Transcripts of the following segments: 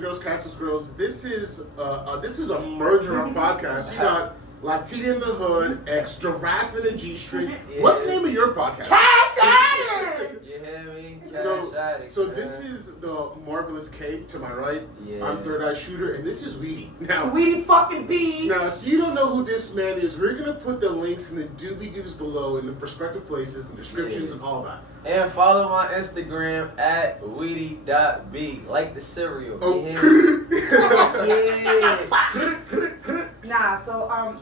and girls, cats and squirrels. This is a merger of podcasts. You got Latina in the Hood, X Giraffe in the G String. Yeah. What's the name of your podcast? Cash Addicts! You hear me? So this is the Marvelous K to my right. Yeah. I'm Thirdeyeshooter, and this is Wheatie. Now, wheatie.b. Now, if you don't know who this man is, we're gonna put the links in the doobie-doos below in the respective places and descriptions and all that. And follow my Instagram at wheatie.b, like the cereal. Oh. Yeah. Nah, so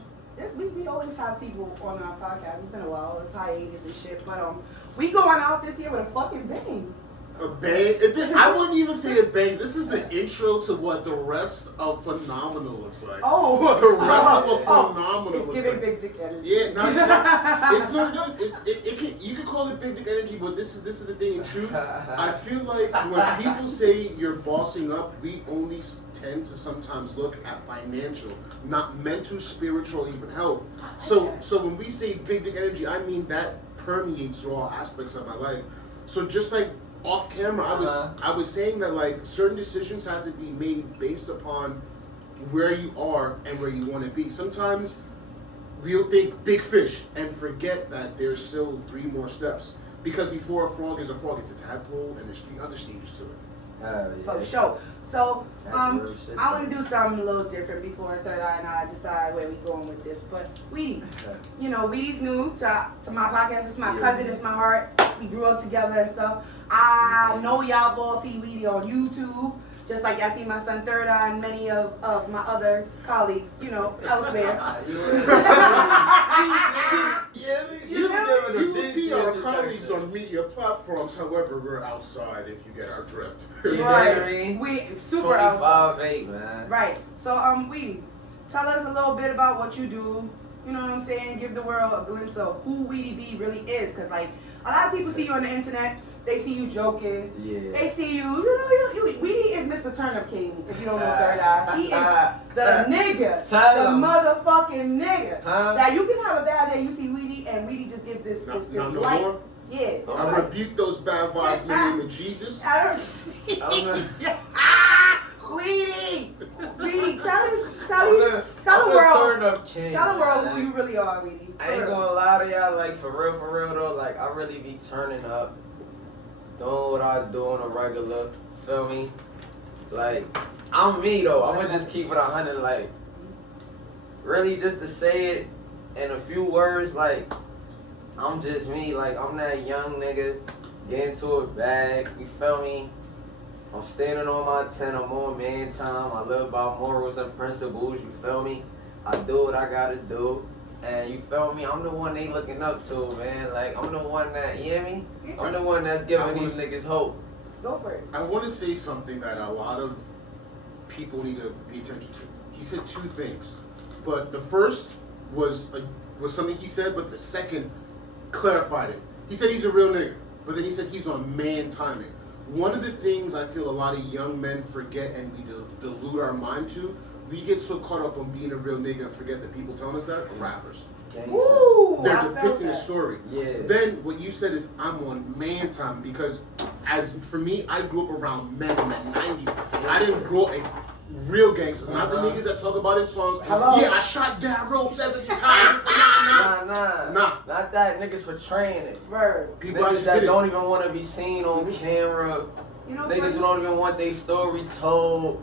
we always have people on our podcast. It's been a while. It's hiatus and shit, but we going out this year with a fucking bang. A bang? I wouldn't even say a bang. This is the intro to what the rest of Phenomenal looks like. Oh, what the rest of a Phenomenal it's looks giving like. big dick energy. Yeah, it's not. You could call it big dick energy, but this is the thing. In truth, I feel like when people say you're bossing up, we only tend to sometimes look at financial, not mental, spiritual, even health. So when we say big dick energy, I mean that permeates through all aspects of my life. So just like off camera, I was saying that like certain decisions have to be made based upon where you are and where you want to be. Sometimes we'll think big fish and forget that there's still 3 more steps. Because before a frog is a frog, it's a tadpole, and there's 3 other stages to it. Yeah. For sure. So I shit, want to do something a little different before Third Eye and I decide where we going with this. But Wheatie, you know, Wheatie's new to my podcast. It's my cousin. It's my heart. We grew up together and stuff. I know y'all all see Wheatie on YouTube, just like y'all see my son Third Eye and many of my other colleagues, you know, elsewhere. You will see our colleagues on media platforms, however, we're outside if you get our drift. Right. We super outside. 25-8, man. Right. So, Wheatie, tell us a little bit about what you do. You know what I'm saying? Give the world a glimpse of who Wheatie.b really is. Because, like, a lot of people see you on the internet. They see you joking. Yeah. They see you. Wheatie is Mr. Turnip King, if you don't know Third Eye. He is the nigga. The motherfucking nigga. Now, you can have a bad day. You see Wheatie, and Wheatie just gives this light. More? Yeah. I rebuke those bad vibes in the name of Jesus. Wheatie, tell the world who you really are, Wheatie. I ain't gonna lie to y'all, like for real though, like I really be turning up, doing what I do on a regular, feel me? Like, I'm me though, I'm gonna just keep it 100, like, really just to say it in a few words, like, I'm just me, like, I'm that young nigga, get into a bag, you feel me? I'm standing on my 10, I'm on man time, I live by morals and principles, you feel me? I do what I gotta do, and you feel me? I'm the one they looking up to, man. Like, I'm the one that, you hear me? I'm the one that's giving these niggas hope. Go for it. I want to say something that a lot of people need to pay attention to. He said 2 things, but the first was something he said, but the second clarified it. He said he's a real nigga, but then he said he's on man timing. One of the things I feel a lot of young men forget and we delude our mind to, we get so caught up on being a real nigga and forget that people telling us that are rappers. Woo! They're depicting a story. Yeah. Then what you said is I'm on man time because as for me, I grew up around men in the 90s. I didn't grow up real gangsters, not the niggas that talk about it in songs. Hello? Yeah, I shot that roll 70 times. Nah. Not that niggas portraying it. Word. People Niggas actually that did don't even want to be seen on camera. You know Niggas who don't even want their story told.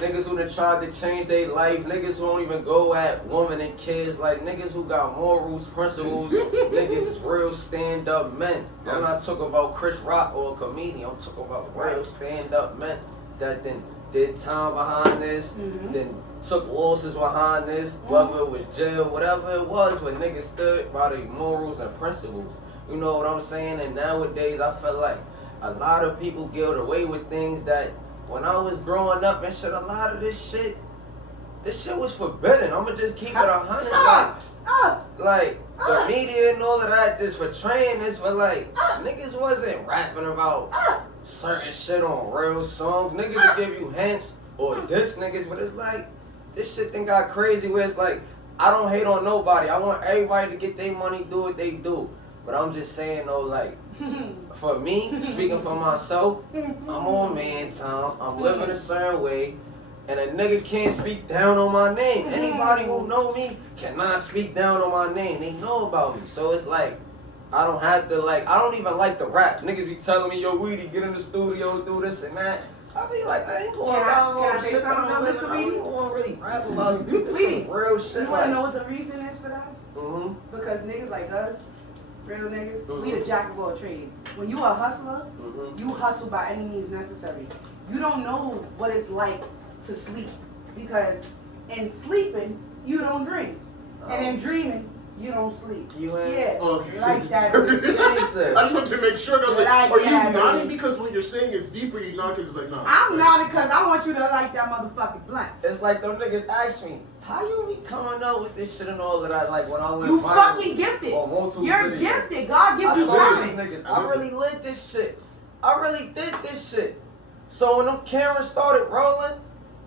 Niggas who done tried to change their life. Niggas who don't even go at women and kids. Like niggas who got morals, principles. Niggas is real stand-up men. Yes. I'm not talking about Chris Rock or a comedian. I'm talking about real stand-up men that then did time behind this, then took losses behind this, whether it was jail, whatever it was, but niggas stood by their morals and principles. You know what I'm saying? And nowadays, I feel like a lot of people get away with things that when I was growing up and shit, a lot of this shit was forbidden. I'ma just keep it 100. Like the media and all of that just portraying this, but like niggas wasn't rapping about certain shit on real songs. Niggas would give you hints or diss niggas, but it's like this shit then got crazy where it's like I don't hate on nobody. I want everybody to get their money, do what they do. But I'm just saying though, like for me, speaking for myself, I'm on man time. I'm living a certain way. And a nigga can't speak down on my name. Anybody who know me cannot speak down on my name. They know about me. So it's like, I don't have to I don't even like to rap. Niggas be telling me, yo, Wheatie, get in the studio, do this and that. I be like, I ain't going around Can I say shit. something now, Mr. I don't want to really rap about this Wheatie, some real shit. You want to know what the reason is for that? Mm-hmm. Because niggas like us, real niggas, Mm-hmm. we the jack of all trades. When you a hustler, you hustle by any means necessary. You don't know what it's like to sleep, because in sleeping you don't dream, and in dreaming you don't sleep. You ain't? Yeah, Okay. like that. I just wanted to make sure. I was like, Like are you that, nodding baby. because what you're saying is deep, or you not because it's like, no. I'm nodding because I want you to like that motherfucking blunt. It's like them niggas ask me, how you be coming up with this shit and all of that? Like when I went You viral fucking gifted. on multiple You're videos. gifted. God gives I you told talent. these niggas, I really lit this shit. I really did this shit. So when them cameras started rolling,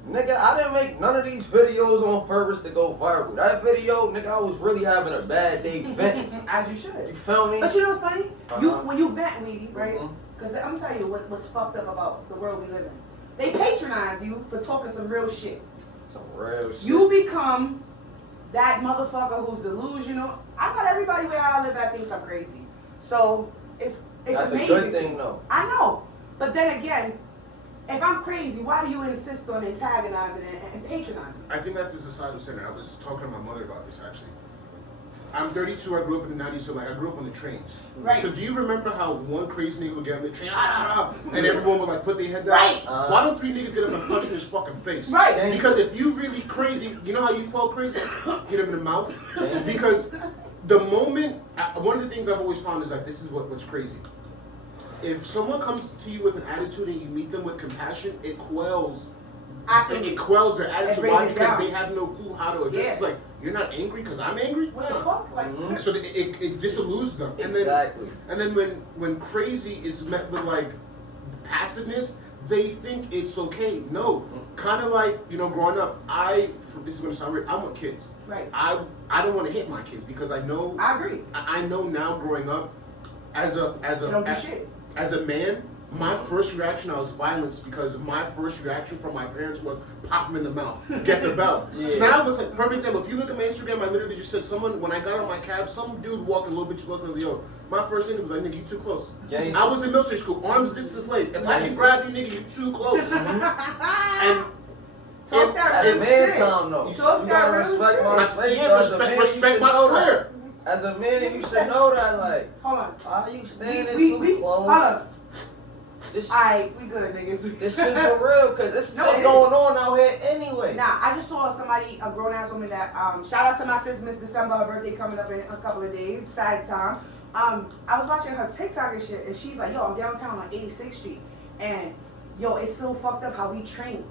nigga, I didn't make none of these videos on purpose to go viral. That video, nigga, I was really having a bad day venting. As you should. You feel me? But you know what's funny? You Uh-huh. when you vent, Wheatie, right? Mhm. Because I'm telling you what's fucked up about the world we live in. They patronize you for talking some real shit. Some real shit. You become that motherfucker who's delusional. I got everybody where I live at thinks I'm crazy. So it's That's amazing. a good thing, though. I know. But then again, if I'm crazy, why do you insist on antagonizing and patronizing? I think that's a societal center. I was talking to my mother about this actually. I'm 32. I grew up in the 90s, so I grew up on the trains. Right. So do you remember how one crazy nigga would get on the train, and everyone would put their head down? Right. Why don't 3 niggas get up and punch in his fucking face? Right. Because if you really crazy, you know how you call crazy? Hit him in the mouth. Because the moment, one of the things I've always found is like, this is what's crazy. If someone comes to you with an attitude and you meet them with compassion, it quells. Absolutely. It quells their attitude. brings Why? it Because down. they have no clue how to address. Yeah. It's like, you're not angry because I'm angry? What the Nah. fuck? Like, So it disillusions them. Exactly. And then when crazy is met with like passiveness, they think it's okay. No. Kind of like, you know, growing up, this is gonna sound weird, I want kids. right. I don't want to hit my kids because I know I agree. I know now growing up as You don't do shit. a man, my first reaction was violence because my first reaction from my parents was pop him in the mouth, get the belt. Yeah. So now it's like perfect example. If you look at my Instagram, I literally just said when I got on my cab, some dude walked a little bit too close and I was like, yo, my first thing was like, nigga, you too close. Gangsta. I was in military school, arms distance length. If I can grab you, nigga, you too close. And Talk that As real man shit. time though. You Talk that gotta real respect shit. my space. yeah, though. As a man, you respect should my know that. square. As a man, you should know that. Like, Hold on. are you standing We too close? hold on. This, Alright, we good, niggas. this shit for real, cause there's No, shit it going is. on out here anyway. Nah, I just saw somebody, a grown ass woman that shout out to my sis Miss December, her birthday coming up in a couple of days, side time. I was watching her TikTok and shit, and she's like, yo, I'm downtown on 86th Street, and yo, it's so fucked up how we train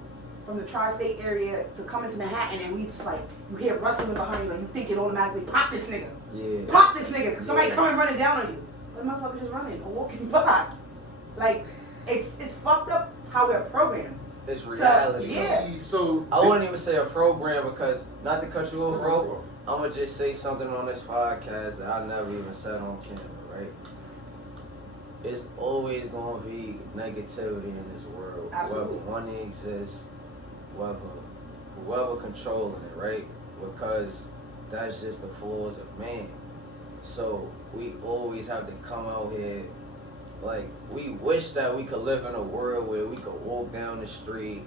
from the tri-state area to come into Manhattan, and we just like, you hear rustling behind you, and you think it automatically pop this nigga. Yeah. Pop this nigga, cause somebody Yeah. coming running down on you. But the motherfucker just running or walking by. Like, it's fucked up how we're programmed. It's So, reality. yeah. So I wouldn't even say a program because, not to cut you off, bro, I'm gonna just say something on this podcast that I never even said on camera, right? It's always gonna be negativity in this world. Absolutely. Whether money exists, whoever controlling it, right? Because that's just the flaws of man. So we always have to come out here, like, we wish that we could live in a world where we could walk down the street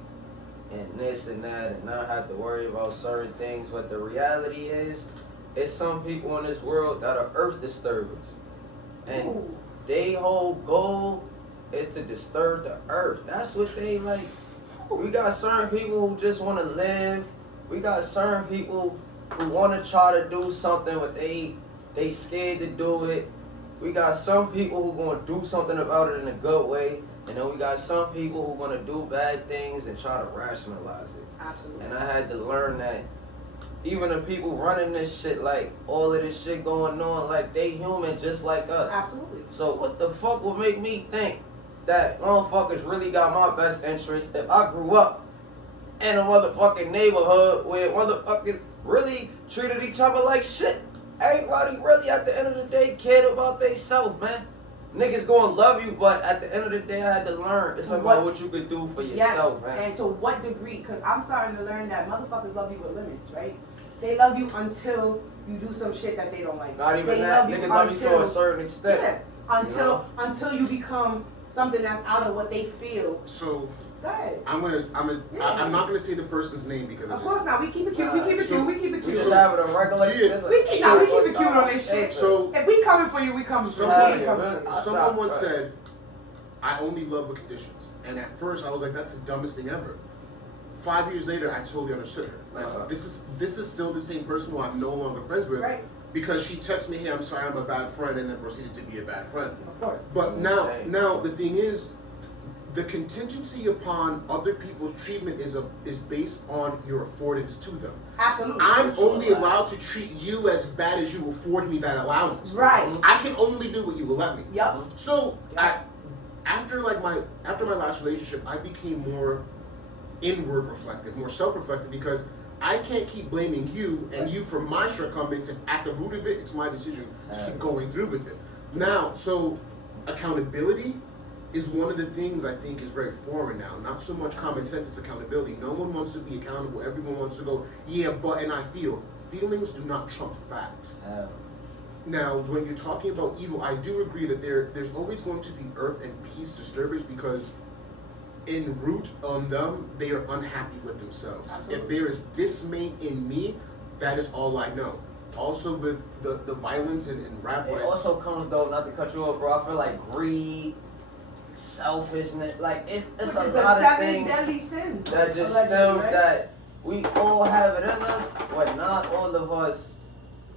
and this and that and not have to worry about certain things. But the reality is, it's some people in this world that are earth disturbers. And Ooh. their whole goal is to disturb the earth. That's what they like. We got certain people who just want to live. We got certain people who want to try to do something, but they scared to do it. We got some people who going to do something about it in a good way. And then we got some people who going to do bad things and try to rationalize it. Absolutely. And I had to learn that even the people running this shit, like all of this shit going on, like they human just like us. Absolutely. So what the fuck would make me think that motherfuckers really got my best interest if I grew up in a motherfucking neighborhood where motherfuckers really treated each other like shit? Everybody really at the end of the day cared about themselves, man. niggas gonna love you, but at the end of the day, I had to learn. It's about what you could do for yourself, man. And to what degree? Because I'm starting to learn that motherfuckers love you with limits, right? They love you until you do some shit that they don't like. Not even they that. Niggas love you to a certain extent. Yeah. Until you become something that's out of what they feel. So. Go ahead. I'm not gonna say the person's name because of course not. We keep it cute. We keep it cute. We keep it cute. We just have it a regular. Yeah. We keep it cute on this shit. So if we coming for you, we coming for you. Someone once said, "I only love with conditions," and at first I was like, "That's the dumbest thing ever." 5 years later, I totally understood her. Like, this is still the same person who I'm no longer friends with, right? Because she texted me, "Hey, I'm sorry, I'm a bad friend," and then proceeded to be a bad friend. Of course. But now the thing is, the contingency upon other people's treatment is based on your affordance to them. Absolutely. I'm only allowed to treat you as bad as you afford me that allowance. Right. I can only do what you will let me. Yep. So after my last relationship, I became more inward reflective, more self-reflective, because I can't keep blaming you and you for my shortcomings, and at the root of it, it's my decision to keep going through with it. Now, so accountability is one of the things I think is very foreign now. Not so much common sense, it's accountability. No one wants to be accountable. Everyone wants to go, yeah, but, and I feel. Feelings do not trump fact. Now, when you're talking about evil, I do agree that there's always going to be earth and peace disturbers, because in root on them, they are unhappy with themselves. Absolutely. If there is dismay in me, that is all I know. Also with the violence and rap. It also comes though, not to cut you off, bro, I feel like greed, selfishness, like it's a lot of things deadly sins that just stems that we all have it in us, but not all of us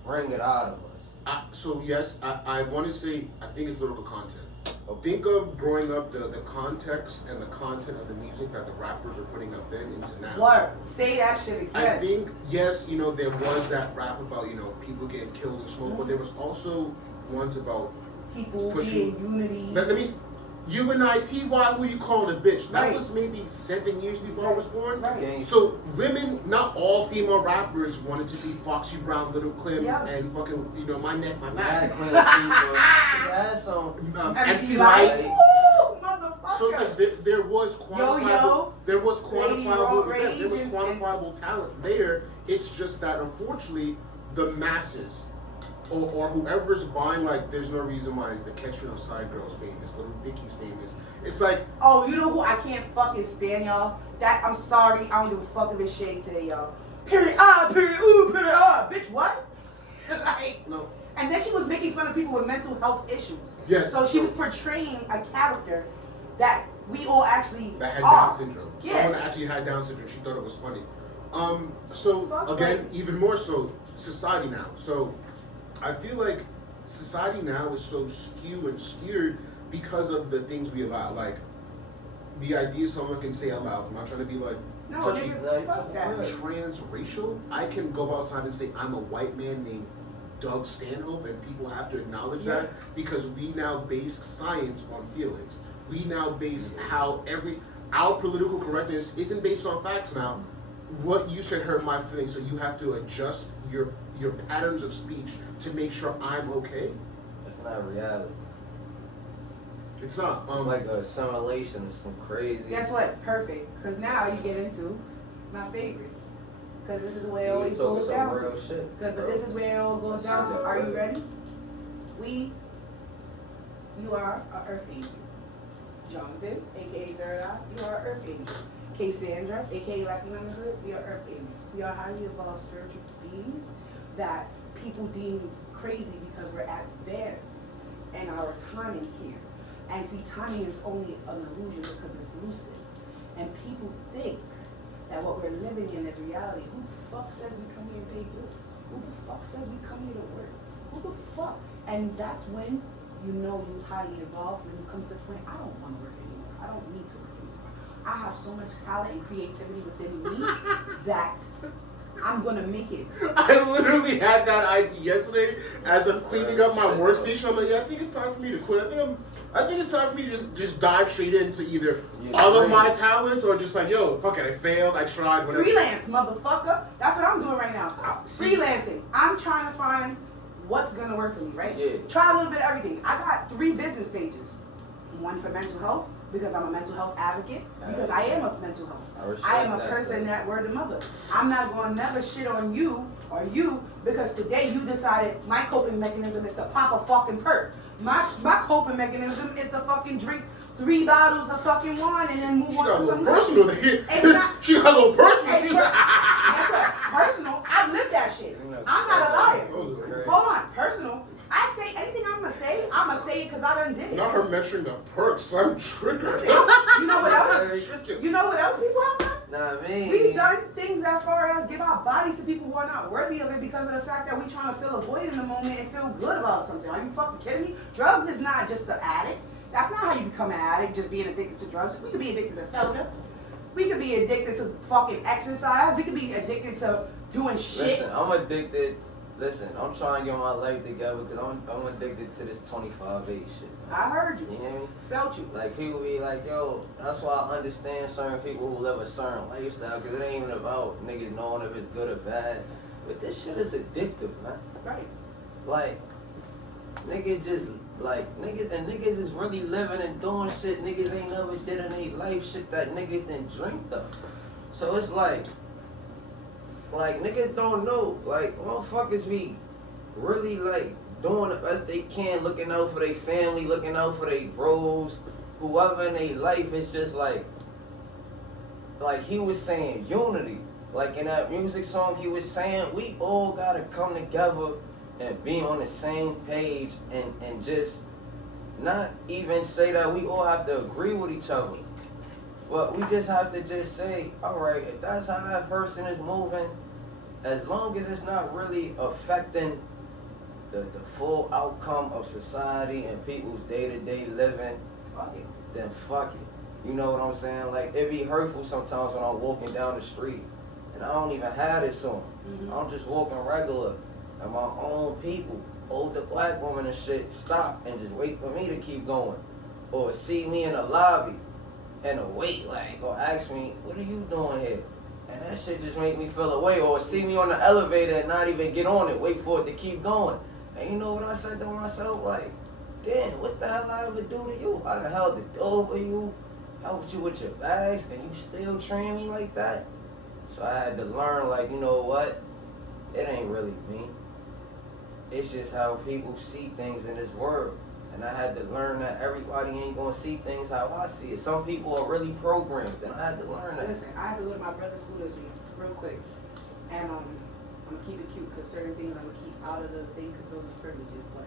bring it out of us. So yes, I want to say I think it's lyrical content. Think of growing up, the context and the content of the music that the rappers are putting up then into now. What? Say that shit again. I think yes, there was that rap about people getting killed in smoke, but there was also ones about people pushing being unity. Let me. UNITY, who you calling a bitch? That right. was maybe 7 years before I was born. Right. So women, not all female rappers wanted to be Foxy Brown, Little Kim, and fucking, my neck, my back. Yeah, so MC Light. Motherfucker. So it's like there was quantifiable, there was quantifiable talent there. It's just that unfortunately the masses. Or whoever's buying, like, there's no reason why the Catch Me Outside girl's famous, Little Vicky's famous. It's like, oh, you know who I can't fucking stand, y'all? That I'm sorry, I don't give a fuck if it's shade today, y'all. Period. Period. Ooh. Period. Bitch, what? Like, no. And then she was making fun of people with mental health issues. Yes. So she was portraying a character that we all actually that had are. Down syndrome. Yeah. Someone that actually had Down syndrome. She thought it was funny. So again, even more so, society now. So. I feel like society now is so skewed and steered because of the things we allow. Like, the idea someone can say out loud. I'm not trying to be like touchy. Transracial. I can go outside and say I'm a white man named Doug Stanhope, and people have to acknowledge that, because we now base science on feelings. We now base how our political correctness isn't based on facts now. What you said hurt my feelings, so you have to adjust your patterns of speech to make sure I'm okay. That's not reality. It's not. It's like a assimilation of some crazy. Guess what? Perfect. Because now you get into my favorite. Because this is where it always goes down to. But this is where it all goes down to. Are you ready? You are an Earth Angel. Jonathan, aka Third Eye, you are an Earth Angel. Cassandra, aka Latina, we are Earth Angels. We are highly evolved spiritual beings that people deem crazy because we're advanced in our timing here. And see, timing is only an illusion because it's lucid. And people think that what we're living in is reality. Who the fuck says we come here and pay bills? Who the fuck says we come here to work? Who the fuck? And that's when you know you highly evolved, when it comes to the point, I don't want to work anymore. I don't need to work anymore. I have so much talent and creativity within me that I'm gonna make it. I literally had that idea yesterday as I'm cleaning up my workstation. I'm like, I think it's time for me to quit. I think it's time for me to just dive straight into either all of my talents or just like, yo, fuck it, I failed, I tried, whatever. Freelance, motherfucker. That's what I'm doing right now. Freelancing. I'm trying to find what's gonna work for me, right? Yeah. Try a little bit of everything. I got 3 business pages. One for mental health, because I'm a mental health advocate, because I am a mental health. I am a person that word the mother. I'm not gonna never shit on you or you because today you decided my coping mechanism is to pop a fucking perk. My coping mechanism is to fucking drink 3 bottles of fucking wine and then move on to something else. Personal there. It's not. She got a little personal. That's right. Personal. I've lived that shit. I'm not a liar. Hold on. Personal. I say anything I'm gonna say it because I done did it. Not her mentioning the perks. I'm triggered. You know what else? You know what else people have done? Nah, me. We've done things as far as give our bodies to people who are not worthy of it because of the fact that we trying to fill a void in the moment and feel good about something. Are you fucking kidding me? Drugs is not just the addict. That's not how you become an addict, just being addicted to drugs. We could be addicted to soda. We could be addicted to fucking exercise. We could be addicted to doing shit. Listen, I'm addicted. Listen, I'm trying to get my life together because I'm addicted to this 25-8 shit. I heard you. You hear me? Felt you. Like, people be like, yo, that's why I understand certain people who live a certain lifestyle because it ain't even about niggas knowing if it's good or bad. But this shit is addictive, man. Right. Like, niggas just, niggas is really living and doing shit niggas ain't never did in their life, shit that niggas didn't drink though. So it's like niggas don't know, like, motherfuckers be really, like, doing the best they can, looking out for their family, looking out for their bros, whoever in their life is just like he was saying, unity. Like, in that music song, he was saying, we all gotta come together and be on the same page and just not even say that we all have to agree with each other. But we just have to just say, all right, if that's how that person is moving, as long as it's not really affecting the full outcome of society and people's day-to-day living, Fuck it. then fuck it. You know what I'm saying? Like, it be hurtful sometimes when I'm walking down the street and I don't even have this on. Mm-hmm. I'm just walking regular and my own people, older black women and shit, stop and just wait for me to keep going. Or see me in the lobby and wait, like, or ask me, what are you doing here? And that shit just make me feel away. Or see me on the elevator and not even get on it, wait for it to keep going. And you know what I said to myself? Like, damn, what the hell I ever do to you? I done held the door for you, helped you with your bags, and you still treating me like that? So I had to learn, like, you know what? It ain't really me. It's just how people see things in this world. And I had to learn that everybody ain't gonna see things how I see it. Some people are really programmed, and I had to learn that. Listen, I had to go to my brother's school this week, real quick. And I'm gonna keep it cute because certain things I'm gonna keep out of the thing because those are privileges. But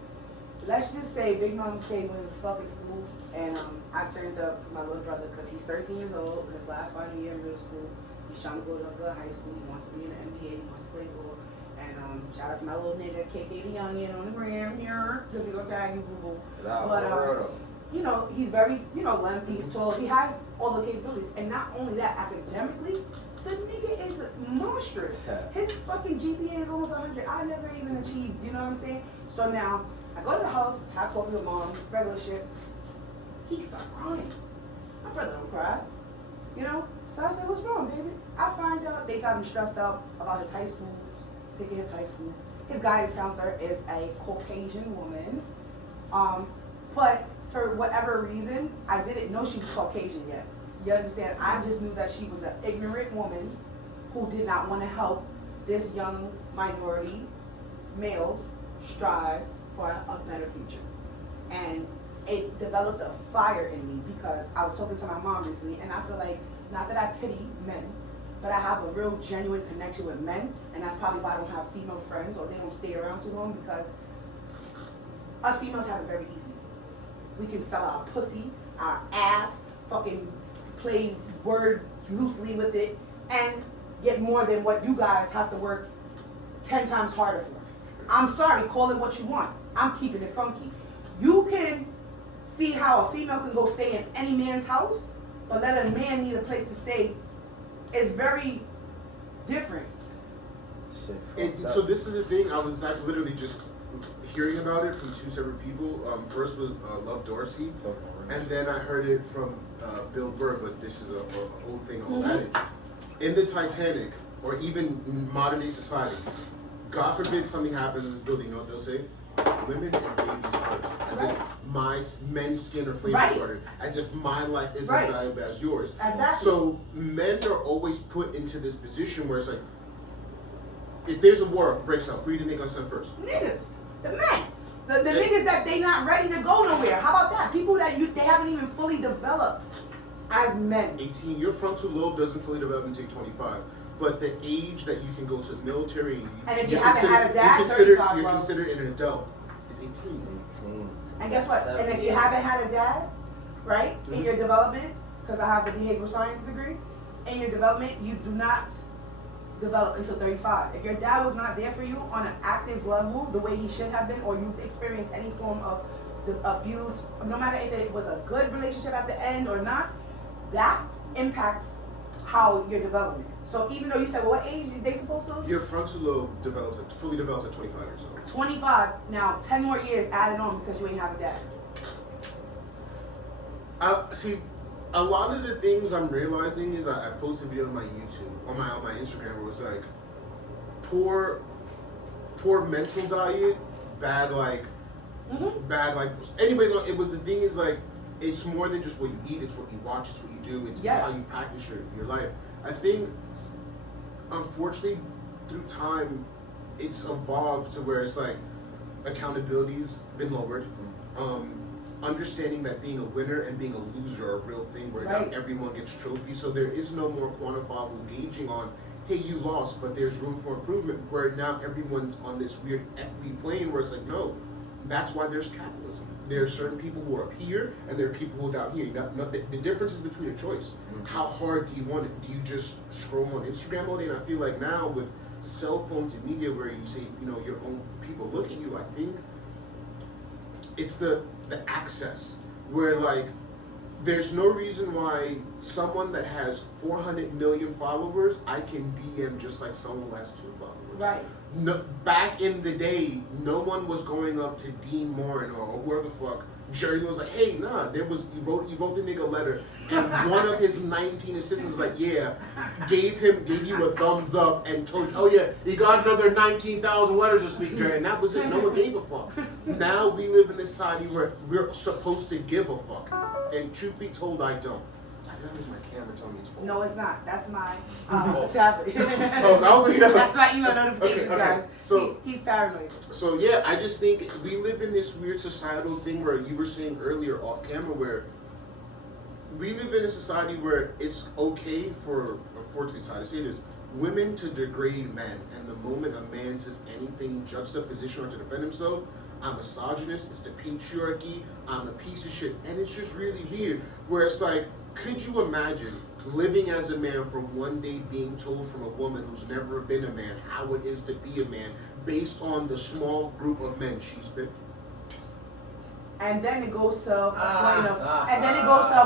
let's just say Big Mom K went to fucking school, and I turned up for my little brother because he's 13 years old, his last final year in middle school. He's trying to go to a good high school. He wants to be in the NBA. He wants to play ball. And shout out to my little nigga KK the Youngin on the gram here because we gonna tag you, boo boo. But you know, he's very, lengthy, he's tall, he has all the capabilities. And not only that, academically, the nigga is monstrous. His fucking GPA is almost 100. I never even achieved, you know what I'm saying? So now, I go to the house, have coffee with mom, regular shit. He start crying. My brother don't cry, you know? So I said, what's wrong, baby? I find out they got him stressed out about his high school, picking his high school. His guidance counselor is a Caucasian woman. But for whatever reason, I didn't know she was Caucasian yet. You understand? I just knew that she was an ignorant woman who did not want to help this young minority male strive for a better future. And it developed a fire in me because I was talking to my mom recently, and I feel like, not that I pity men, but I have a real genuine connection with men, and that's probably why I don't have female friends or they don't stay around too long, because us females have it very easy. We can sell our pussy, our ass, fucking play word loosely with it, and get more than what you guys have to work 10 times harder for. I'm sorry, call it what you want. I'm keeping it funky. You can see how a female can go stay in any man's house, but let a man need a place to stay is very different. And so this is the thing, I was like literally just hearing about it from 2 separate people. First was Love Dorsey, and then I heard it from Bill Burr, but this is a old thing, old adage. In the Titanic, or even in modern day society, God forbid something happens in this building, you know what they'll say? women and babies first, as if my men's skin or flavor retarded, as if my life isn't valuable as yours. Exactly. So men are always put into this position where it's like, if there's a war breaks out, who do you think gonna send first? Niggas, the men. The niggas that they not ready to go nowhere. How about that? People that they haven't even fully developed as men. 18, your frontal lobe doesn't fully develop until 25. But the age that you can go to the military, and if you haven't had a dad, you're considered an adult, is 18. And guess what? And if you haven't had a dad, right, in your development, because I have the behavioral science degree, in your development, you do not develop until 35. If your dad was not there for you on an active level, the way he should have been, or you've experienced any form of abuse, no matter if it was a good relationship at the end or not, that impacts how your development. So even though you said, well, what age are they supposed to? Your frontal lobe fully develops at 25 years old. 25. Now 10 more years added on because you ain't have a dad. See, a lot of the things I'm realizing is I posted a video on my YouTube, on my Instagram, where it was like poor mental diet, bad anyway. Look, it was the thing is like it's more than just what you eat. It's what you watch. It's what you do. It's how you practice your life. I think, unfortunately, through time, it's evolved to where it's like accountability's been lowered. Understanding that being a winner and being a loser are a real thing where not everyone gets trophies. So there is no more quantifiable gauging on, hey, you lost, but there's room for improvement, where now everyone's on this weird equity plane where it's like, no, that's why there's capitalism. There are certain people who are up here and there are people who are down here. The difference is between a choice. How hard do you want it? Do you just scroll on Instagram all day? And I feel like now with cell phones and media where you say, your own people look at you, I think it's the access where like there's no reason why someone that has 400 million followers I can DM just like someone who has 2 followers. Right. No, back in the day, no one was going up to Dean Morin or whoever the fuck. Jerry was like, hey, nah, he wrote the nigga a letter, and one of his 19 assistants was like, yeah, gave you a thumbs up and told you, oh yeah, he got another 19,000 letters this week, Jerry, and that was it. No one gave a fuck. Now we live in this society where we're supposed to give a fuck, and truth be told, I don't. That is my camera telling me it's full. No, it's not. That's my tablet. That's my email notifications, okay. guys. So he's paranoid. So yeah, I just think we live in this weird societal thing where you were saying earlier off camera where we live in a society where it's okay for, unfortunately, sorry to say this, women to degrade men, and the moment a man says anything juxtaposition or to defend himself, I'm misogynist, it's the patriarchy, I'm a piece of shit, and it's just really weird where it's like, could you imagine living as a man for one day being told from a woman who's never been a man how it is to be a man based on the small group of men she's been? And then it goes to a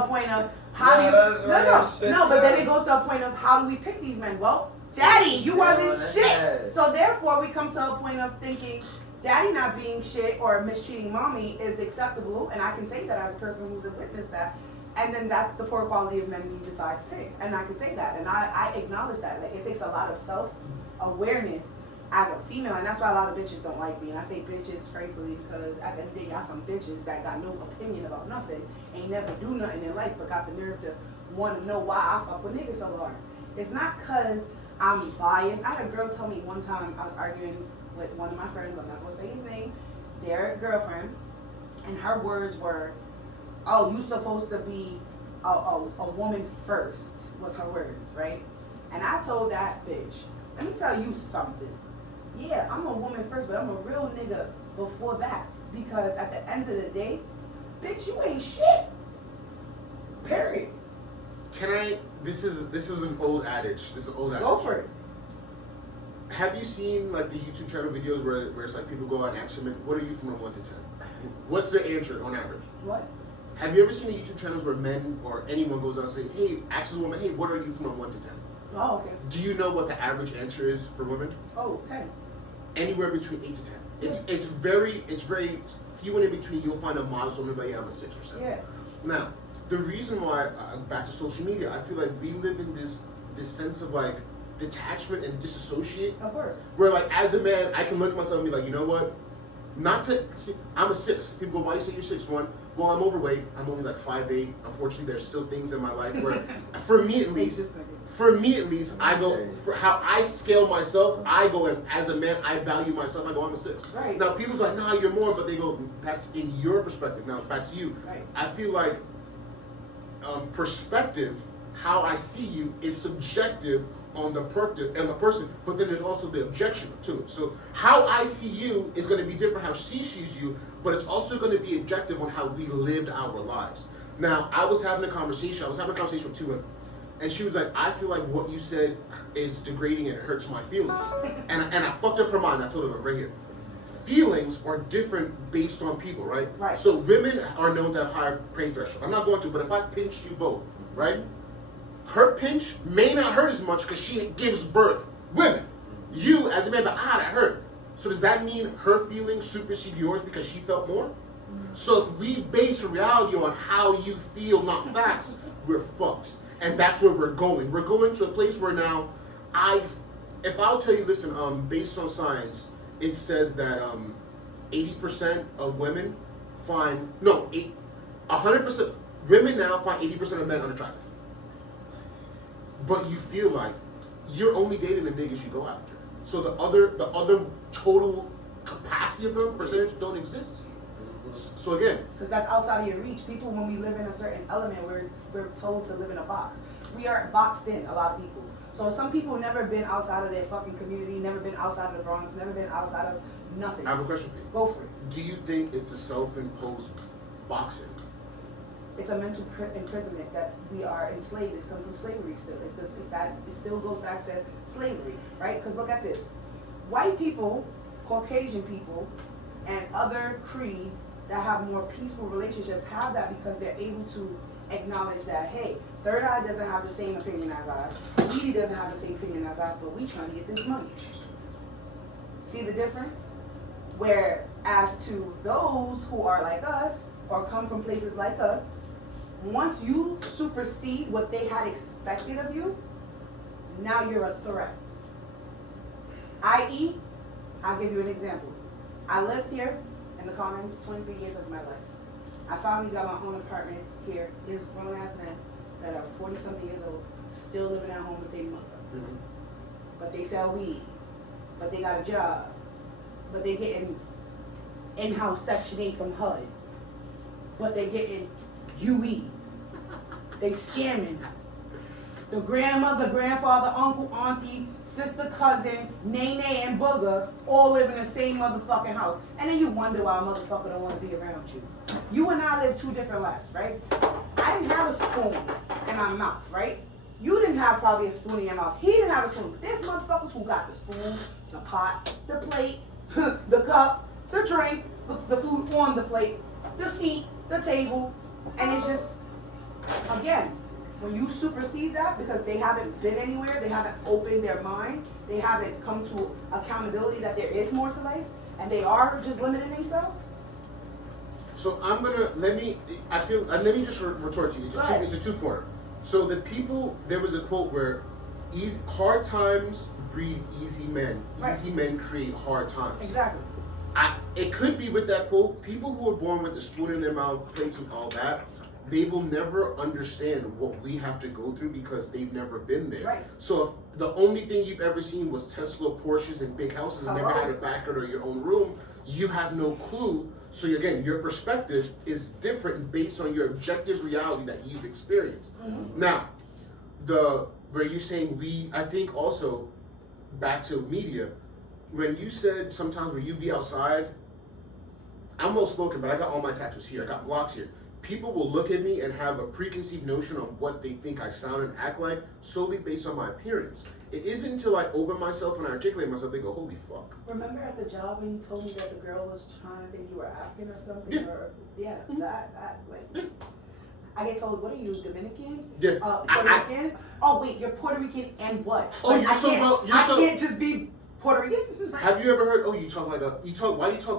point of, how do you, but then it goes to a point of how do we pick these men? Well, daddy, you wasn't shit. So therefore we come to a point of thinking, daddy not being shit or mistreating mommy is acceptable, and I can say that as a person who's witnessed that. And then that's the poor quality of men we decide to pick. And I can say that. And I acknowledge that. Like, it takes a lot of self-awareness as a female. And that's why a lot of bitches don't like me. And I say bitches frankly because at the end of the day, y'all some bitches that got no opinion about nothing. Ain't never do nothing in life but got the nerve to want to know why I fuck with niggas so hard. It's not because I'm biased. I had a girl tell me one time, I was arguing with one of my friends, I'm not going to say his name, their girlfriend. And her words were, oh, you supposed to be a woman first, was her words, right? And I told that bitch, let me tell you something. Yeah, I'm a woman first, but I'm a real nigga before that. Because at the end of the day, bitch, you ain't shit. Period. This is an old adage. This is an old adage. Go for it. Have you seen like the YouTube channel videos where it's like people go out and ask women, what are you from a 1 to 10? What's their answer on average? What? Have you ever seen the YouTube channels where men or anyone goes out and say, hey, asks a woman, hey, what are you from a 1 to 10? Oh, okay. Do you know what the average answer is for women? Oh, 10. Anywhere between 8 to 10. It's very few and in between. You'll find a modest woman like, yeah, I'm a 6 or 7. Yeah. Now, the reason why, back to social media, I feel like we live in this sense of like detachment and disassociate. Of course. Where like as a man, I can look at myself and be like, you know what? Not to see, I'm a 6. People go, why you say you're 6'1"? Well, I'm overweight. I'm only like 5'8". Unfortunately, there's still things in my life where, for me at least, I go for how I scale myself. I go and as a man, I value myself. I go, I'm a 6. Right. Now people go like, nah, you're more, but they go, that's in your perspective. Now back to you. Right. I feel like perspective, how I see you, is subjective on the person, but then there's also the objection to it. So how I see you is going to be different how she sees you, but it's also going to be objective on how we lived our lives. Now, I was having a conversation with 2 women, and she was like, I feel like what you said is degrading and it hurts my feelings. And I fucked up her mind. I told her right here. Feelings are different based on people, right? Right. So women are known to have higher pain threshold. I'm not going to, but if I pinched you both, right? Her pinch may not hurt as much because she gives birth. Women, you as a man, but that hurt. So does that mean her feelings supersede yours because she felt more? So if we base reality on how you feel, not facts, we're fucked. And that's where we're going. We're going to a place where now, if I'll tell you, listen, based on science, it says that 80% of women find, 100%, women now find 80% of men unattractive. But you feel like you're only dating the niggas you go after. So the other total capacity of them, percentage, don't exist to you. So again, because that's outside of your reach. People, when we live in a certain element, we're told to live in a box. We are boxed in, a lot of people. So some people have never been outside of their fucking community, never been outside of the Bronx, never been outside of nothing. I have a question for you. Go for it. Do you think it's a self-imposed boxing? It's a mental imprisonment that we are enslaved. It's come from slavery still. It still goes back to slavery, right? Because look at this. White people, Caucasian people, and other creed that have more peaceful relationships have that because they're able to acknowledge that, hey, Third Eye doesn't have the same opinion as I, wheatie doesn't have the same opinion as I, but we trying to get this money. See the difference? Whereas to those who are like us or come from places like us, once you supersede what they had expected of you, now you're a threat. i.e., I'll give you an example. I lived here in the Commons 23 years of my life. I finally got my own apartment here. There's grown-ass men that are 40-something years old, still living at home with their mother. Mm-hmm. But they sell weed. But they got a job. But they getting in-house Section 8 from HUD. But they getting UE. They scamming. The grandmother, grandfather, uncle, auntie, sister, cousin, nene, and booger all live in the same motherfucking house. And then you wonder why a motherfucker don't want to be around you. You and I live 2 different lives, right? I didn't have a spoon in my mouth, right? You didn't have probably a spoon in your mouth. He didn't have a spoon. There's motherfuckers who got the spoon, the pot, the plate, the cup, the drink, the food on the plate, the seat, the table, and it's just, again, when you supersede that because they haven't been anywhere, they haven't opened their mind, they haven't come to accountability that there is more to life, and they are just limiting themselves. So let me just retort to you. It's a two-parter. So there was a quote where hard times breed easy men. Easy men create hard times. Exactly. It could be with that quote, people who are born with a spoon in their mouth, plates and all that, they will never understand what we have to go through because they've never been there. Right. So if the only thing you've ever seen was Tesla, Porsches, and big houses and never had a backyard or your own room, you have no clue. So again, your perspective is different based on your objective reality that you've experienced. Mm-hmm. Now, where you're saying I think also, back to media, when you said sometimes where you be outside, I'm well spoken, but I got all my tattoos here, I got blocks here. People will look at me and have a preconceived notion of what they think I sound and act like solely based on my appearance. It isn't until I open myself and I articulate myself, they go, holy fuck. Remember at the job when you told me that the girl was trying to think you were African or something? Yeah. I get told, what are you, Dominican? Yeah. Puerto Rican? Oh wait, you're Puerto Rican and what? Oh, like, I can't just be Puerto Rican. Have you ever heard, why do you talk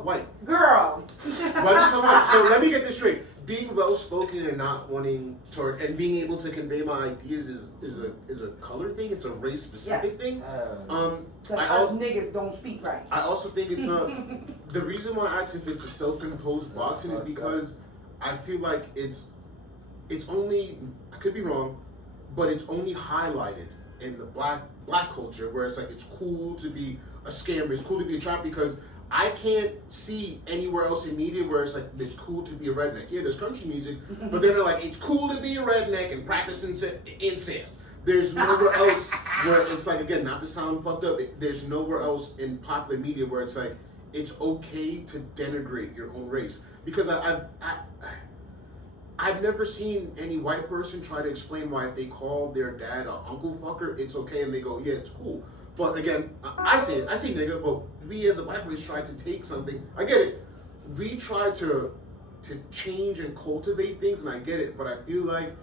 white? Girl. Why do you talk white? So let me get this straight. being well spoken and not wanting to, and being able to convey my ideas is a color thing. It's a race specific thing. Because us niggas don't speak right. I also think it's the reason why I asked if it's a self-imposed boxing is because I feel like it's only, I could be wrong, but it's only highlighted in the black culture where it's like it's cool to be a scammer, it's cool to be a trap, because I can't see anywhere else in media where it's like it's cool to be a redneck. Yeah, there's country music, but then they're like it's cool to be a redneck and practice incest. There's nowhere else where it's like, again, not to sound fucked up, there's nowhere else in popular media where it's like it's okay to denigrate your own race. Because I've never seen any white person try to explain why if they call their dad a uncle fucker, it's okay, and they go, yeah, it's cool. But again, I see nigga, but we as a black race try to take something, I get it, we try to change and cultivate things, and I get it, but I feel like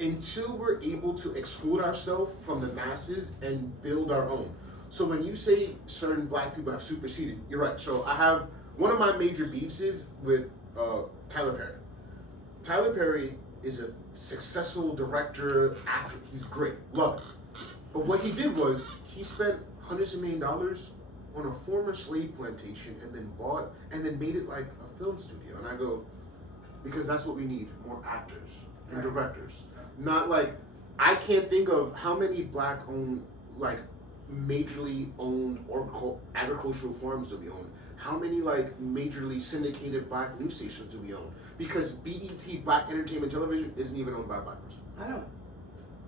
until we're able to exclude ourselves from the masses and build our own. So when you say certain black people have superseded, you're right. So I have, one of my major beefs is with Tyler Perry. Tyler Perry is a successful director, actor, he's great, love it. But what he did was, he spent hundreds of $1 million on a former slave plantation and then made it like a film studio. And I go, because that's what we need, more actors and directors. Not like, I can't think of how many black owned, like majorly owned agricultural farms do we own? How many like majorly syndicated black news stations do we own? Because BET, Black Entertainment Television, isn't even owned by a black person. I know.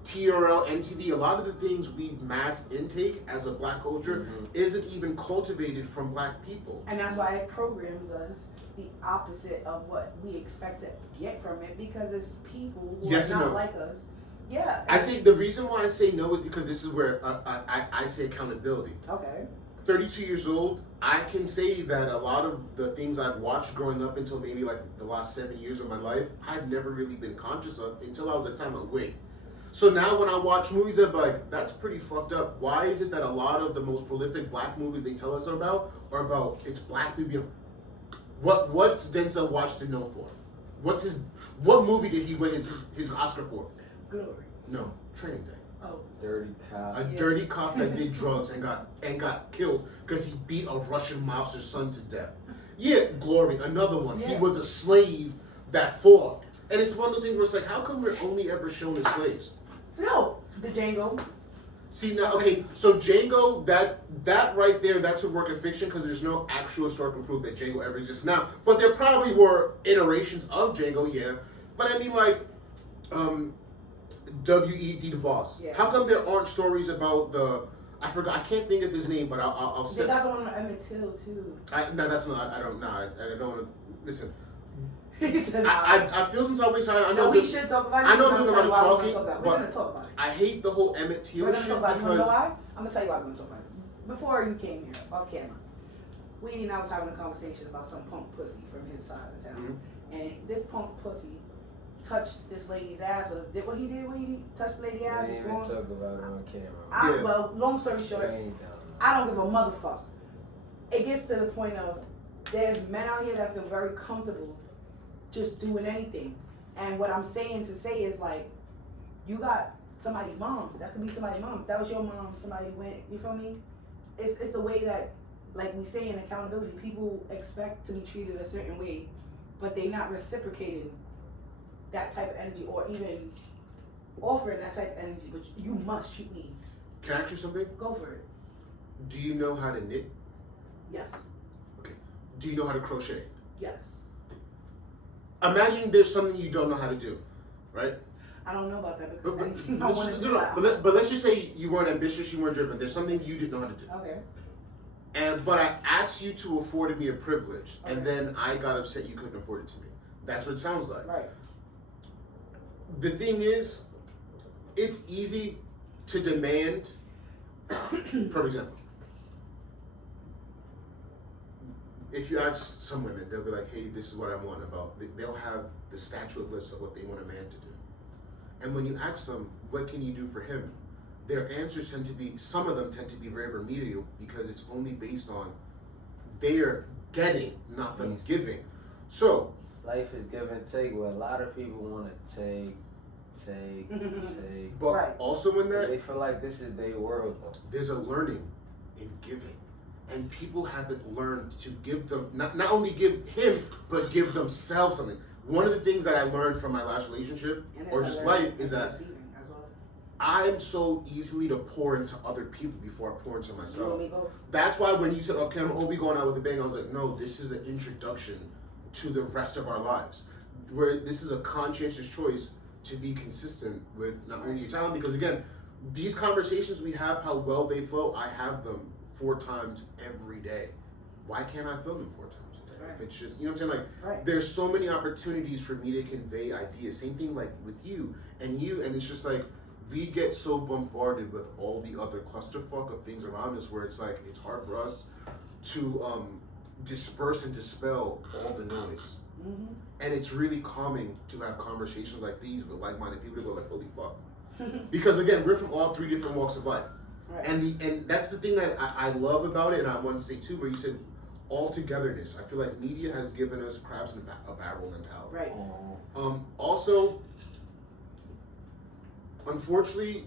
TRL, MTV, a lot of the things we mass intake as a black culture isn't even cultivated from black people. And that's why it programs us the opposite of what we expect to get from it, because it's people who are not like us. Yeah. I say the reason why I say no is because this is where I say accountability. Okay. 32 years old, I can say that a lot of the things I've watched growing up until maybe like the last 7 years of my life, I've never really been conscious of until I was at the time of wait. So now when I watch movies, I'm like, that's pretty fucked up. Why is it that a lot of the most prolific black movies they tell us are about it's black people? What's Denzel Washington known for? What movie did he win his Oscar for? Glory. No, Training Day. Oh. Dirty cop. A dirty cop that did drugs and got killed because he beat a Russian mobster's son to death. Yeah, Glory, another one. Yeah. He was a slave that fought. And it's one of those things where it's like, how come we're only ever shown as slaves? No, the Django. See now, okay, so Django, that right there, that's a work of fiction because there's no actual historical proof that Django ever exists now. But there probably were iterations of Django, yeah. But I mean, like, W.E.B. Du Bois. Yeah. How come there aren't stories about I can't think of his name, but I'll say. They got the one with Emmett Till too. No, that's not. I don't want to listen. He said, I feel some type of way. I know we should talk about it. I know I'm doing talking. We're going to talk about it. I hate the whole Emmett Till shit because. You know why? I'm going to tell you why we're going to talk about it. Before you came here, off camera, we and I was having a conversation about some punk pussy from his side of town. Mm-hmm. And this punk pussy touched this lady's ass, or did what he did when he touched the lady's ass. We didn't even talk about it on camera. Well, long story short, I don't give a motherfucker. It gets to the point of there's men out here that feel very comfortable just doing anything. And what I'm saying to say is like, you got somebody's mom. That could be somebody's mom. If that was your mom, somebody went, you feel me? It's the way that, like we say in accountability, people expect to be treated a certain way, but they not reciprocating that type of energy or even offering that type of energy. But you must treat me. Can I ask you something? Go for it. Do you know how to knit? Yes. Okay. Do you know how to crochet? Yes. Imagine there's something you don't know how to do, right? I don't know about that because anything I want to do. But let's just say you weren't ambitious, you weren't driven. There's something you didn't know how to do. Okay. But I asked you to afford me a privilege, and then I got upset you couldn't afford it to me. That's what it sounds like. Right. The thing is, it's easy to demand. For example, if you ask some women, they'll be like, hey, this is what I want about. They'll have the statute list of what they want a man to do. And when you ask them, what can you do for him? Their answers tend to be, some of them tend to be very remedial because it's only based on their getting, not them giving. So, life is give and take, where a lot of people want to take. But Right. also in that, They feel like this is their world, though. there's a learning in giving. And people haven't learned to give them, not only give him, but give themselves something. One of the things that I learned from my last relationship, or just life, is that I'm so easily to pour into other people before I pour into myself. That's why when you said off camera, oh, we going out with a bang, I was like, no, this is an introduction to the rest of our lives. Where this is a conscientious choice to be consistent with not only your talent, because again, these conversations we have, how well they flow, I have them 4 times every day. Why can't I film them 4 times a day? If it's just, you know what I'm saying? Like, there's so many opportunities for me to convey ideas. Same thing like with you, and it's just like, we get so bombarded with all the other clusterfuck of things around us where it's like, it's hard for us to disperse and dispel all the noise. Mm-hmm. And it's really calming to have conversations like these with like-minded people to go like, holy fuck. Because again, we're from all 3 different walks of life. Right. And that's the thing that I love about it, and I want to say too, where you said all togetherness. I feel like media has given us crabs in a barrel mentality. Right. Also, unfortunately,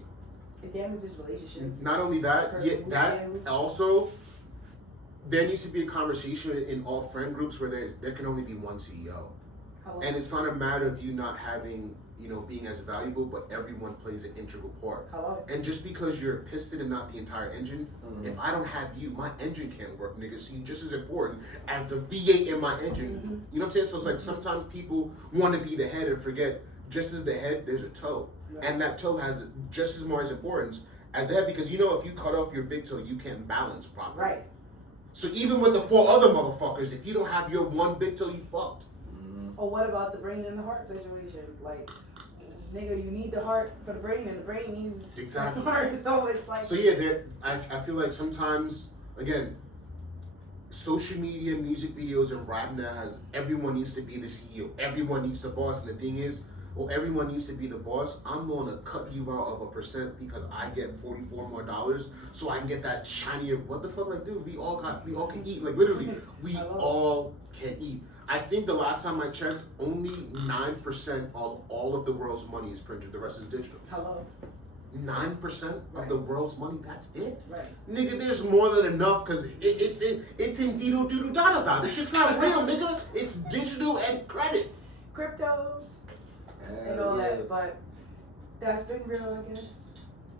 it damages relationships. Not only that, also, there needs to be a conversation in all friend groups where there can only be one CEO. And it's not a matter of you not having, being as valuable, but everyone plays an integral part. And just because you're a piston and not the entire engine, if I don't have you, my engine can't work, nigga. So you're just as important as the V8 in my engine. You know what I'm saying? So it's like sometimes people want to be the head and forget, just as the head, there's a toe. And that toe has just as much importance as the head, because if you cut off your big toe, you can't balance properly. Right. So even with the 4 other motherfuckers, if you don't have your one big toe, you fucked. Or what about the brain and the heart situation? Like, nigga, you need the heart for the brain, and the brain needs the heart. So it's like. So yeah, I feel like sometimes, again, social media, music videos, and rap now has everyone needs to be the CEO. Everyone needs the boss, and the thing is, everyone needs to be the boss. I'm gonna cut you out of a % because I get $44 more, so I can get that shinier. What the fuck, like, dude? We all can eat. Like, literally, we all can eat. I think the last time I checked, only 9% of all of the world's money is printed. The rest is digital. 9% of the world's money. That's it. Right. Nigga, there's more than enough because it's in dido doodle da da da. This shit's not real, nigga. It's digital and credit. Cryptos. And all that, but that's been real, I guess.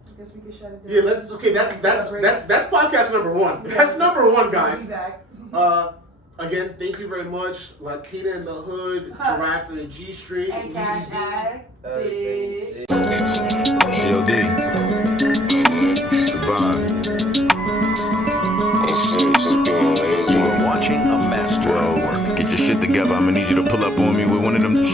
I guess we can shut it down. Yeah, that's podcast number 1. That's number 1, guys. Again, thank you very much. Latina in the Hood, Giraffe in the G Street, and Cash G.O.D. It's the vibe. You are watching a master at work. Get your shit together. I'ma need you to pull up on me with one of them.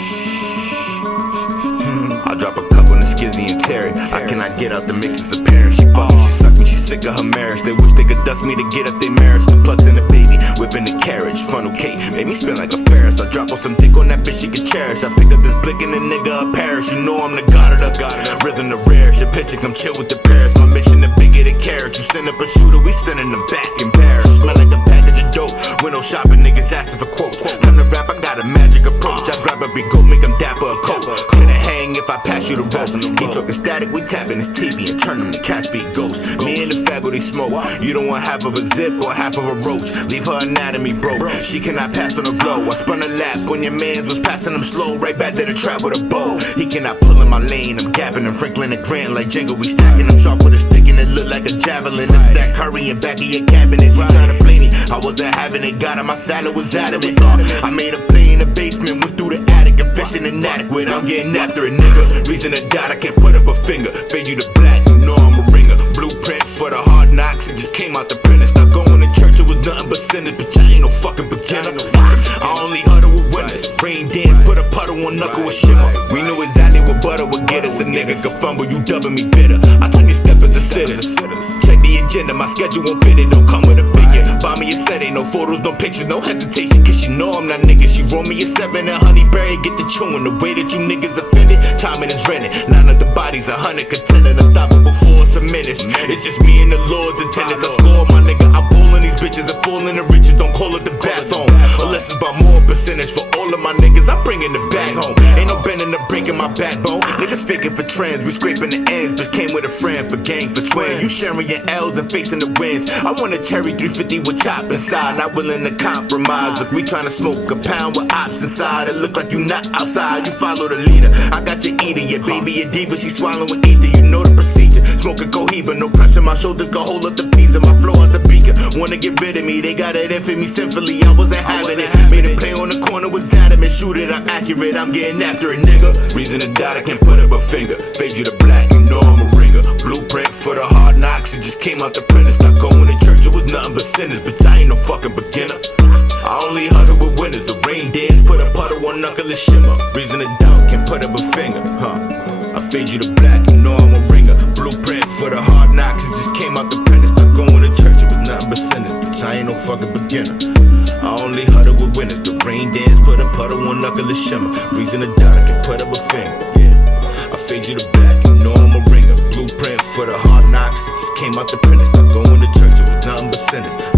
I'll drop a cup on the Skizzy and Terry. I cannot get out the mix, it's apparent. She fuck me, she suck me, she sick of her marriage. They wish they could dust me to get up their marriage. The plugs in the baby, whipping the carriage. Funnel cake, made me spin like a Ferris. I drop on some dick on that bitch she can cherish. I pick up this blick and the nigga a Paris. You know I'm the god of the rhythm the rare. Your picture come chill with the Paris. My mission to bigger the carrots. You send up a shooter, we sending them back in Paris. Smell like a package of dope. Window shopping, niggas asking for quotes. Time to rap, I got a magic approach. I grab a big goat, make them dapper a coat. Clear the hang if I pass you the rope. He talking static, we tapping his TV and turn him to cat speed ghost. Me and the faculty smoke. You don't want half of a zip or half of a roach. Leave her anatomy broke. She cannot pass on the flow. I spun a lap when your mans was passing him slow. Right back to the trap with a bow. He cannot pull in my lane. I'm gapping him, Franklin and Grant like Jenga. We stacking him sharp with a stick and it look like a javelin. It's that curry in back of your cabinet. She try to play me. I wasn't having it. Got on my salad was adamant. I made a play in the basement. Went through the attic. Confession inadequate. I'm getting after it, nigga. Reason to die. I can't put up a finger. Fade you to black. You know I'm a ringer. Blueprint for the hard knocks. It just came out the printer. Stop going to church. It was nothing but sinners. Bitch, I ain't no fucking beginner. I only huddle with winners. Rain dance. Put a puddle on knuckle with shimmer. We knew exactly what butter would get us. A nigga could fumble. You dubbing me bitter. I turn your step into sitters. Check the agenda. My schedule won't fit it. Don't come with a figure. Buy me a set. Ain't no photos, no pictures, no hesitation. Cause you know I'm not nigga. She roll me a 7 and honeyberry. Get the chewing. The way that you niggas offended. Timing is rented. Line up the bodies. 100 contending. Unstoppable for some minutes. It's just me and the Lord's attendants. I score my nigga. I bull in these bitches and fool in the riches. Don't call it the bath on. Unless blessings, but more percentage for all of my niggas. I'm bringing the bag home. Ain't no bending the break in my backbone. Niggas faking for trends, we scraping the ends. Bitch came with a friend for gang for twin. You sharing your L's and facing the wins. I want a cherry 350 with chop inside, not willing to compromise. Look, we trying to smoke a pound with ops inside. It look like you not outside, you follow the leader. I got your eater, your baby a diva, she swallowing ether. You know the procedure. Smoking cohiba, no pressure, my shoulders go hold up the pizza. My flow out the beaker, wanna get rid of me. They got it in for me sinfully, I wasn't having it. Made a play on the corner with adamant. Shoot it, I'm accurate, I'm getting after it, nigga. Reason to die, I can't put up a finger. Fade you to black, you know I'm a ringer. Blueprint for the hard knocks, it just came out the printer. Stop going to church, it was nothing but sinners. Bitch, I ain't no fucking beginner. I only huddle with winners. The rain dance, put a puddle on knuckle and shimmer. Reason to doubt, can't put up a finger, I fade you to black, you know I'm a ringer. Blueprint for the hard knocks, it just came out the printer. Stop going to church, it was nothing but sinners. Bitch, I ain't no fucking beginner. I only huddle with winners. The rain dance, put a puddle on knuckle and shimmer. Reason to doubt, I can put up a finger, I fade you to black, you know I'm a ringer. Blueprint for the hard knocks, it just came out the printer. Stop going to church, it was nothing but sinners.